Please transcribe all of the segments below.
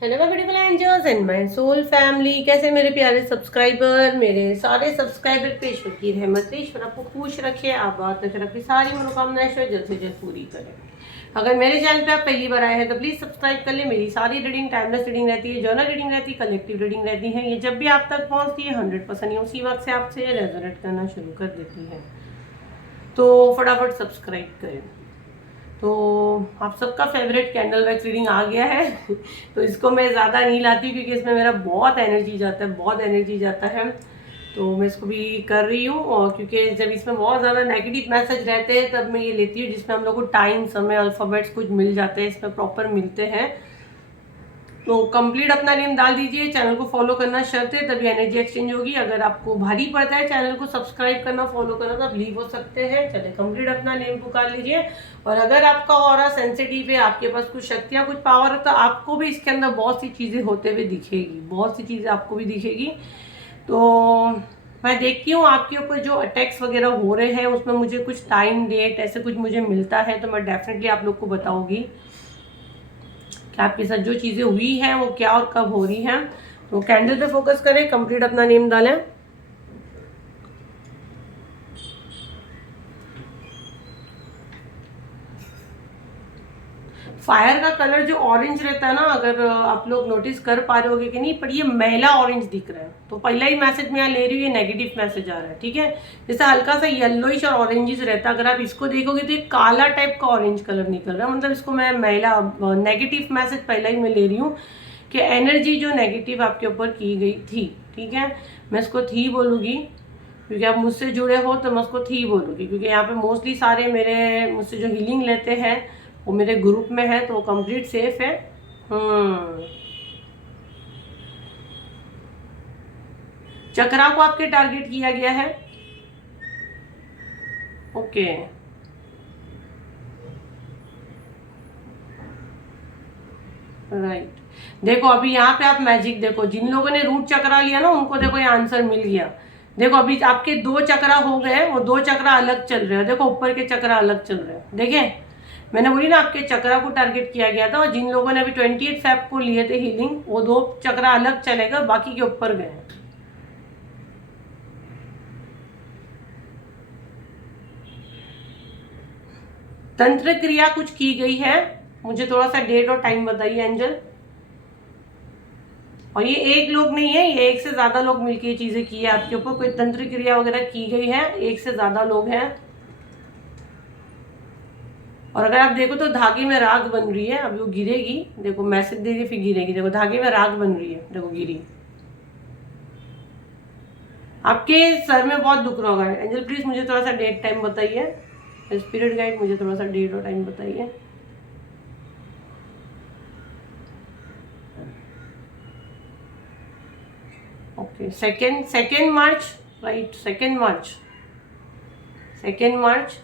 Hello my beautiful angels and my soul family. कैसे मेरे प्यारे सब्सक्राइबर, मेरे सारे सब्सक्राइबर पे ईश्वर की रहमत है। ईश्वर आपको खुश रखे, आबाद रखे, अपनी सारी मनोकामनाएं ईश्वर जल्द से जल्द पूरी करे। अगर मेरे चैनल पे आप पहली बार आए हैं तो प्लीज सब्सक्राइब कर ले। मेरी सारी रीडिंग टाइमलेस रीडिंग रहती है, जर्नल रीडिंग रहती है, कलेक्टिव रीडिंग रहती है। ये जब भी आप तक पहुंचती है 100% उसी वक्त से आपसे रेजोनेट करना शुरू कर देती है। तो फटाफट सब्सक्राइब करें। तो आप सबका फेवरेट कैंडल वैक्स रीडिंग आ गया है। तो इसको मैं ज़्यादा नहीं लाती क्योंकि इसमें मेरा बहुत एनर्जी जाता है, बहुत एनर्जी जाता है। तो मैं इसको भी कर रही हूँ, और क्योंकि जब इसमें बहुत ज़्यादा नेगेटिव मैसेज रहते हैं तब मैं ये लेती हूँ जिसमें हम लोग को टाइम, समय, अल्फ़ाबेट्स कुछ मिल जाते हैं, इसमें प्रॉपर मिलते हैं। तो कंप्लीट अपना नेम डाल दीजिए, चैनल को फॉलो करना शर्त है तभी एनर्जी एक्सचेंज होगी। अगर आपको भारी पड़ता है चैनल को सब्सक्राइब करना, फॉलो करना, तो आप लीव हो सकते हैं। चलिए कंप्लीट अपना नेम पुकार लीजिए। और अगर आपका ऑरा सेंसिटिव है, आपके पास कुछ शक्तियाँ, कुछ पावर है, तो आपको भी इसके अंदर बहुत सी चीज़ें होते हुए दिखेगी, बहुत सी चीज़ें आपको भी दिखेगी। तो मैं देखती हूँ आपके ऊपर जो अटैक्स वगैरह हो रहे हैं उसमें मुझे कुछ टाइम, डेट ऐसे कुछ मुझे मिलता है तो मैं डेफिनेटली आप लोग को बताऊंगी कि आपके साथ जो चीज़ें हुई हैं वो क्या और कब हो रही हैं। तो कैंडल पे फोकस करें, कंप्लीट अपना नेम डालें। फायर का कलर जो ऑरेंज रहता है ना, अगर आप लोग नोटिस कर पा रहे होगे कि नहीं, पर ये मैला ऑरेंज दिख रहा है। तो पहला ही मैसेज मैं यहाँ ले रही हूँ, ये नेगेटिव मैसेज आ रहा है। ठीक है, जैसे हल्का सा येलोइश और ऑरेंजिश रहता है, अगर आप इसको देखोगे तो ये काला टाइप का ऑरेंज कलर निकल रहा है। मतलब इसको मैं मैला, नेगेटिव मैसेज पहला ही मैं ले रही हूँ कि एनर्जी जो नेगेटिव आपके ऊपर की गई थी। ठीक है, मैं इसको थी बोलूँगी क्योंकि आप मुझसे जुड़े हो, तो मैं उसको थी बोलूँगी क्योंकि यहाँ पे मोस्टली सारे मेरे मुझसे जो हीलिंग लेते हैं वो मेरे ग्रुप में है, तो वो कंप्लीट सेफ है। चक्रा को आपके टारगेट किया गया है। Okay, right. देखो अभी यहाँ पे आप मैजिक देखो, जिन लोगों ने रूट चक्रा लिया ना उनको देखो ये आंसर मिल गया। देखो अभी आपके दो चक्रा हो गए, वो दो चक्रा अलग चल रहे हैं। देखो ऊपर के चक्रा अलग चल रहे हैं। देखिए मैंने बोली ना आपके चक्रा को टारगेट किया गया था, और जिन लोगों ने अभी 28 फेब को लिए थे हीलिंग, वो दो चक्रा अलग चलेगा, बाकी के ऊपर गए। तंत्र क्रिया कुछ की गई है, मुझे थोड़ा सा डेट और टाइम बताइए एंजल। और ये एक लोग नहीं है, ये एक से ज्यादा लोग मिलकर ये चीजें की है आपके ऊपर, कोई तंत्र क्रिया वगैरह की गई है, एक से ज्यादा लोग हैं। और अगर आप देखो तो धागे में राग बन रही है, अभी वो गिरेगी। देखो मैसेज दे रही फिर गिरेगी। देखो धागे में राग बन रही है, देखो गिरी। आपके सर में बहुत दुख रहा होगा। एंजल प्लीज मुझे थोड़ा सा डेट टाइम बताइए। स्पिरिट गाइड मुझे थोड़ा सा डेट और टाइम बताइए। Okay, second March, right, second March, second March.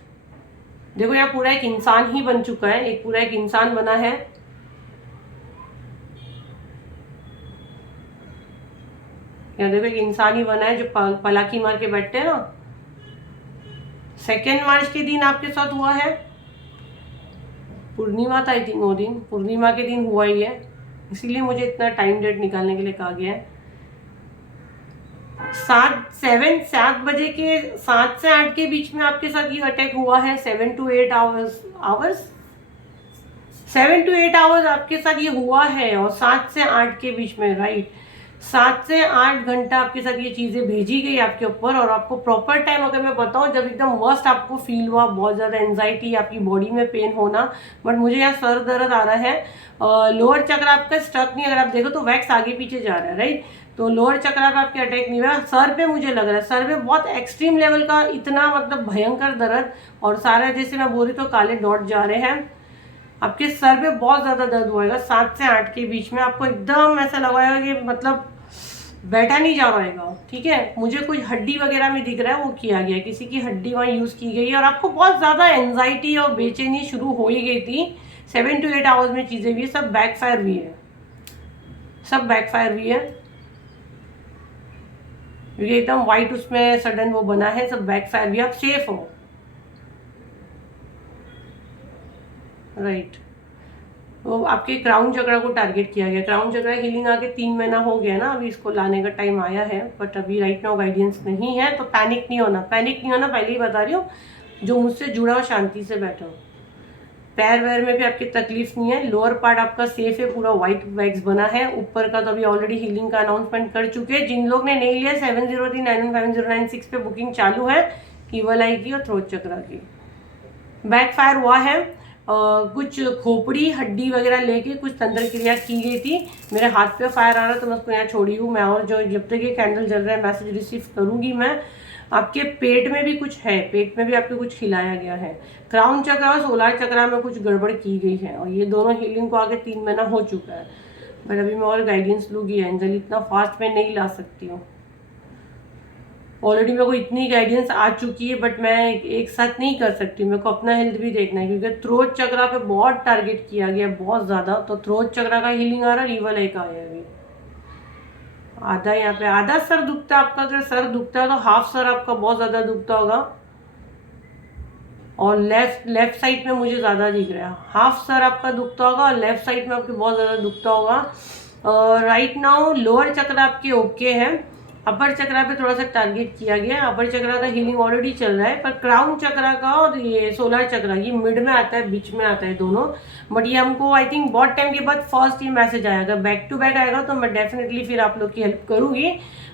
देखो यहाँ पूरा एक इंसान ही बन चुका है, एक पूरा एक इंसान बना है। यहाँ देखो एक इंसान ही बना है जो पलाकी मार के बैठते हैं ना। सेकेंड मार्च के दिन आपके साथ हुआ है, पूर्णिमा था आई थिंक, वो दिन पूर्णिमा के दिन हुआ ही है, इसीलिए मुझे इतना टाइम डेट निकालने के लिए कहा गया है। 7 बजे के 7 से 8 के बीच में आपके साथ ये अटैक हुआ है। 7 to 8 आवर्स आपके साथ ये हुआ है, और 7 से 8 के बीच में, राइट, 7 से 8 घंटा आपके साथ ये चीज़ें भेजी गई आपके ऊपर। और आपको प्रॉपर टाइम अगर मैं बताऊं, जब एकदम वर्स्ट आपको फील हुआ, बहुत ज़्यादा एंजाइटी, आपकी बॉडी में पेन होना, बट मुझे यहाँ सर दर्द आ रहा है। लोअर चक्र आपका स्टक नहीं, अगर आप देखो तो वैक्स आगे पीछे जा रहा है, राइट। तो लोअर चक्र पे आपके अटैक नहीं हुआ, सर पे मुझे लग रहा है, सर पे बहुत एक्सट्रीम लेवल का, इतना मतलब भयंकर दर्द, और सारा जैसे मैं बोल रही तो काले डॉट जा रहे हैं आपके सर पे, बहुत ज़्यादा दर्द हुएगा 7 से 8 के बीच में। आपको एकदम ऐसा लगाएगा कि मतलब बैठा नहीं जा पाएगा। ठीक है, मुझे कुछ हड्डी वगैरह में दिख रहा है वो किया गया है, किसी की हड्डी वहाँ यूज़ की गई है, और आपको बहुत ज़्यादा एंजाइटी और बेचैनी शुरू हो ही गई थी। 7 to 8 आवर्स में चीज़ें भी, सब बैकफायर हुई है, सब बैकफायर हुई है। क्योंकि एकदम वाइट उसमें सडन वो बना है, सब बैकफायर हुई। आप सेफ हो, राइट। वो आपके क्राउन चक्रा को टारगेट किया गया। क्राउन चक्रा हीलिंग आके 3 महीना हो गया ना, अभी इसको लाने का टाइम आया है, बट अभी राइट नाउ गाइडेंस नहीं है, तो पैनिक नहीं होना, पैनिक नहीं होना, पहले ही बता रही हूँ। जो मुझसे जुड़ा हो शांति से बैठो। पैर वैर में भी आपकी तकलीफ नहीं है, लोअर पार्ट आपका सेफ है, पूरा व्हाइट वैक्स बना है। ऊपर का तो अभी ऑलरेडी हीलिंग का अनाउंसमेंट कर चुके हैं। जिन लोग ने नहीं लिया 7039150996 पे बुकिंग चालू है ईवल आई की और थ्रोट चक्रा की। बैक फायर हुआ है, कुछ खोपड़ी हड्डी वगैरह लेके कुछ तंत्र क्रिया की गई थी। मेरे हाथ पे फायर आ रहा तो मैं उसको यहाँ छोड़ी हूँ मैं, और जो जब तक ये कैंडल जल रहा है मैसेज रिसीव करूँगी मैं। आपके पेट में भी कुछ है, पेट में भी आपके कुछ खिलाया गया है। क्राउन चक्रा और सोलर चक्रा में कुछ गड़बड़ की गई है, और ये दोनों हीलिंग को आगे 3 महीना हो चुका है। बट अभी मैं और गाइडेंस लूँगी एंजल, इतना फास्ट में नहीं ला सकती हूँ। ऑलरेडी मेरे को इतनी गाइडेंस आ चुकी है, बट मैं एक साथ नहीं कर सकती, मेरे को अपना हेल्थ भी देखना है, क्योंकि थ्रोट चक्रा पे बहुत टारगेट किया गया, बहुत ज़्यादा। तो थ्रोट चक्रा का हीलिंग आ रहा है, रीवल का आया अभी आधा। यहाँ पे आधा सर दुखता है आपका, अगर सर दुखता है तो हाफ सर आपका बहुत ज़्यादा दुखता होगा, और लेफ्ट साइड में मुझे ज़्यादा दिख रहा है। हाफ सर आपका दुखता होगा और लेफ्ट साइड में आपके बहुत ज़्यादा दुखता होगा। और राइट नाउ लोअर चक्रा आपके ओके है, अपर चक्रा पे थोड़ा सा टारगेट किया गया है। अपर चक्रा का हीलिंग ऑलरेडी चल रहा है, पर क्राउन चक्रा का और ये सोलर चक्रा ये मिड में आता है, बीच में आता है दोनों। बट ये हमको आई थिंक बहुत टाइम के बाद फर्स्ट ये मैसेज आएगा, बैक टू बैक आएगा, तो मैं डेफिनेटली फिर आप लोग की हेल्प करूँगी।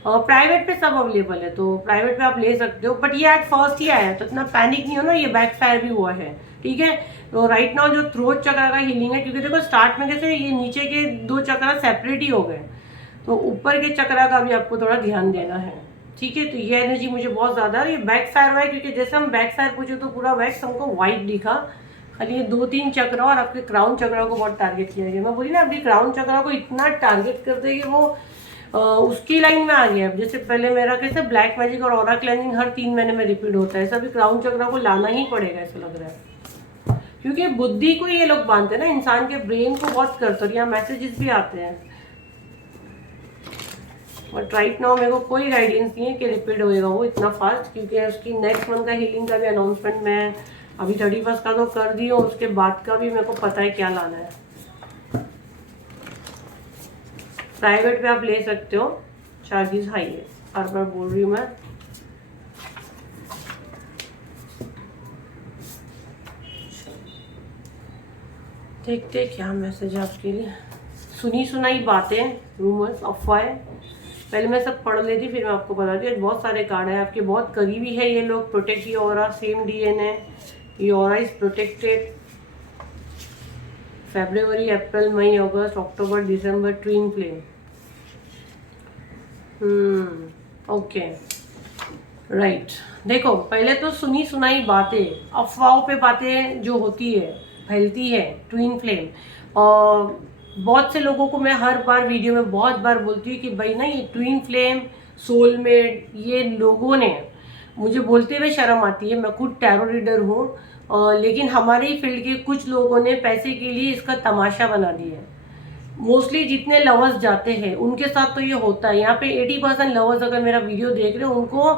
प्राइवेट पे सब अवेलेबल है, तो प्राइवेट पे आप ले सकते हो, बट ये आज फर्स्ट ही आया, तो इतना पैनिक नहीं हो ना, ये बैक फायर भी हुआ है, ठीक है। तो राइट नाउ जो थ्रोट चक्रा का हीलिंग है, क्योंकि देखो स्टार्ट में कैसे ये नीचे के 2 चक्रा सेपरेट ही हो गए, तो ऊपर के चक्रा का भी आपको थोड़ा ध्यान देना है, ठीक है। तो ये एनर्जी मुझे बहुत ज़्यादा, ये बैक फायर हुआ है, क्योंकि जैसे हम बैक फायर पूछे तो पूरा वैक्स हमको व्हाइट दिखा, खाली ये 2-3 चक्रा और आपके क्राउन चक्रा को बहुत टारगेट किया गया। मैं बोली ना, अभी क्राउन चक्रा को इतना टारगेट करते कि वो उसकी लाइन में आ गया। जैसे पहले मेरा कैसे ब्लैक मैजिक और ऑरा क्लेंजिंग हर 3 महीने में रिपीट होता है, ऐसा भी क्राउन चक्रा को लाना ही पड़ेगा, ऐसा लग रहा है, क्योंकि बुद्धि को ये लोग बांधते हैं ना, इंसान के ब्रेन को बहुत करते, और यहाँ मैसेजेस भी आते हैं। बट राइट नाउ मेरे को कोई गाइडेंस नहीं है कि रिपीट होएगा वो इतना फास्ट, क्योंकि उसकी नेक्स्ट मंथ का हीलिंग का भी अनाउंसमेंट मैं अभी 31 का तो कर दी हूँ, उसके बाद का भी मेरे को पता है क्या लाना है। प्राइवेट पे आप ले सकते हो, चार्जेस हाई है, बार बार बोल रही हूँ मैं। देखते क्या मैसेज है आपके लिए। सुनी सुनाई बातें, रूमर्स, अफवाहें, पहले मैं सब पढ़ लेती फिर मैं आपको बताती हूँ। बहुत सारे कार्ड है, आपके बहुत करीबी है ये लोग। Protect your aura, same DNA, your aura is protected. फरवरी, अप्रैल, मई, अगस्त, अक्टूबर, दिसंबर, ट्विन फ्लेम। Okay right. देखो पहले तो सुनी सुनाई बातें, अफवाहों पे बातें जो होती है फैलती है, ट्विन फ्लेम। और बहुत से लोगों को मैं हर बार वीडियो में बहुत बार बोलती हूँ कि भाई ना ये ट्विन फ्लेम, सोलमेट, ये लोगों ने मुझे बोलते हुए शर्म आती है। मैं खुद टैरो रीडर हूँ, लेकिन हमारे ही फील्ड के कुछ लोगों ने पैसे के लिए इसका तमाशा बना दिया है। मोस्टली जितने लवर्स जाते हैं उनके साथ तो ये होता है। यहाँ पे 80% लवर्स अगर मेरा वीडियो देख रहे हो, उनको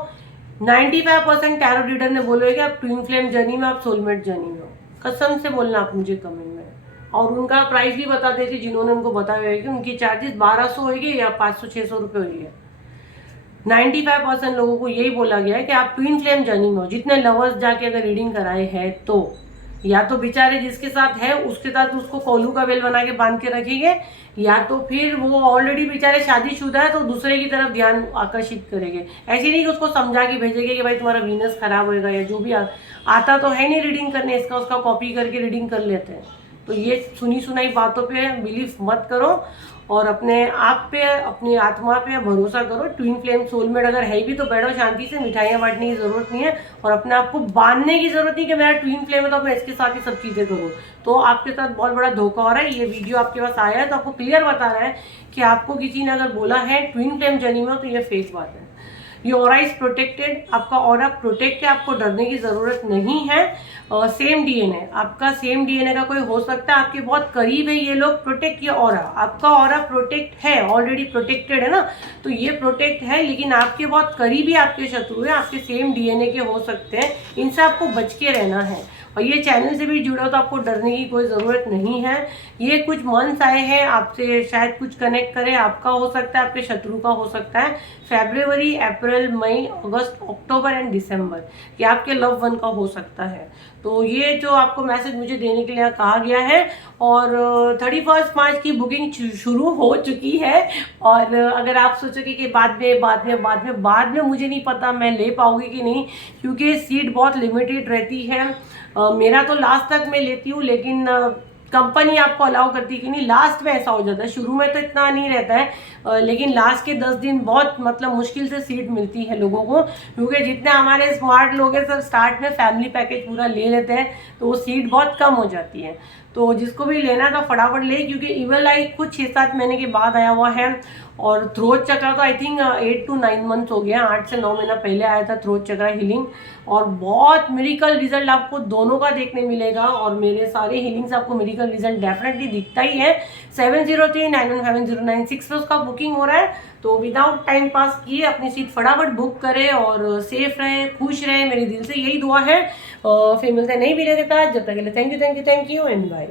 95% टैरो रीडर ने बोला है कि आप ट्विन फ्लेम जर्नी में, आप सोलमेट जर्नी में हो। कसम से बोलना आप मुझे कमेंट में, और उनका प्राइस भी बता देती जिन्होंने उनको बताया है कि उनकी चार्जेस 1200 होगी या 500-600 रुपये होगी। 95% लोगों को यही बोला गया है कि आप ट्विन फ्लेम जर्नी में हो। जितने लवर्स जाके अगर रीडिंग कराए हैं, तो या तो बेचारे जिसके साथ है उसके साथ उसको कोलू का बेल बना के बांध के रखेंगे, या तो फिर वो ऑलरेडी बेचारे शादीशुदा है तो दूसरे की तरफ ध्यान आकर्षित करेंगे। ऐसे नहीं कि उसको समझा के भेजेंगे कि भाई तुम्हारा वीनस खराब होएगा, या जो भी आता तो है नहीं रीडिंग करने, इसका उसका कॉपी करके रीडिंग कर लेते हैं। तो ये सुनी सुनाई बातों पे बिलीव मत करो, और अपने आप पे, अपनी आत्मा पे भरोसा करो। ट्विन फ्लेम, सोलमेट अगर है भी तो बैठो शांति से, मिठाइयाँ बांटने की जरूरत नहीं है, और अपने आप को बांधने की जरूरत नहीं कि मेरा ट्विन फ्लेम है तो मैं इसके साथ ही सब चीजें करूँ। तो आपके साथ बहुत बड़ा धोखा हो रहा है। ये वीडियो आपके पास आया है तो आपको क्लियर बता रहा है कि आपको किसी ने अगर बोला है ट्विन फ्लेम जर्नी में, तो ये फेक बात है। ये ऑरा इज प्रोटेक्टेड, आपका ऑरा प्रोटेक्ट है, आपको डरने की जरूरत नहीं है। सेम डीएनए, आपका सेम डीएनए का कोई हो सकता है, आपके बहुत करीब है ये लोग। प्रोटेक्ट ये ऑरा, आपका ऑरा प्रोटेक्ट है, ऑलरेडी प्रोटेक्टेड है ना, तो ये प्रोटेक्ट है, लेकिन आपके बहुत करीबी आपके शत्रु है, आपके सेम डीएनए के हो सकते हैं, इनसे आपको बच के रहना है। और ये चैनल से भी जुड़े हो तो आपको डरने की कोई ज़रूरत नहीं है। ये कुछ मंथ्स आए हैं, आपसे शायद कुछ कनेक्ट करे, आपका हो सकता है, आपके शत्रु का हो सकता है। फरवरी, अप्रैल, मई, अगस्त, अक्टूबर एंड दिसंबर, ये आपके लव वन का हो सकता है। तो ये जो आपको मैसेज मुझे देने के लिए कहा गया है। और 31 मार्च की बुकिंग शुरू हो चुकी है। और अगर आप सोचोगे कि बाद में मुझे नहीं पता मैं ले पाऊंगी कि नहीं, क्योंकि सीट बहुत लिमिटेड रहती है। मेरा तो लास्ट तक मैं लेती हूँ, लेकिन कंपनी आपको अलाउ करती है कि नहीं। लास्ट में ऐसा हो जाता है, शुरू में तो इतना नहीं रहता है, लेकिन लास्ट के 10 दिन बहुत मतलब मुश्किल से सीट मिलती है लोगों को, क्योंकि जितने हमारे स्मार्ट लोग हैं सब स्टार्ट में फैमिली पैकेज पूरा ले लेते हैं, तो वो सीट बहुत कम हो जाती है। तो जिसको भी लेना था फटाफट ले, क्योंकि इवल आई कुछ 6-7 महीने के बाद आया हुआ है। और थ्रोट चक्रा तो आई थिंक 8 to 9 मंथ्स हो गया, 8 से 9 महीना पहले आया था थ्रोट चक्रा हीलिंग। और बहुत मिरेकल रिजल्ट आपको दोनों का देखने मिलेगा, और मेरे सारे हीलिंग्स आपको मिरेकल रिजल्ट डेफिनेटली दिखता ही है। 7039157096 पे उसका बुकिंग हो रहा है। तो विदाउट टाइम पास किए अपनी सीट फटाफट बुक करें और सेफ रहें, खुश रहें, मेरे दिल से यही दुआ है। फिर मिलते हैं नई वीडियो के साथ, जब तक के लिए थैंक यू एंड बाय।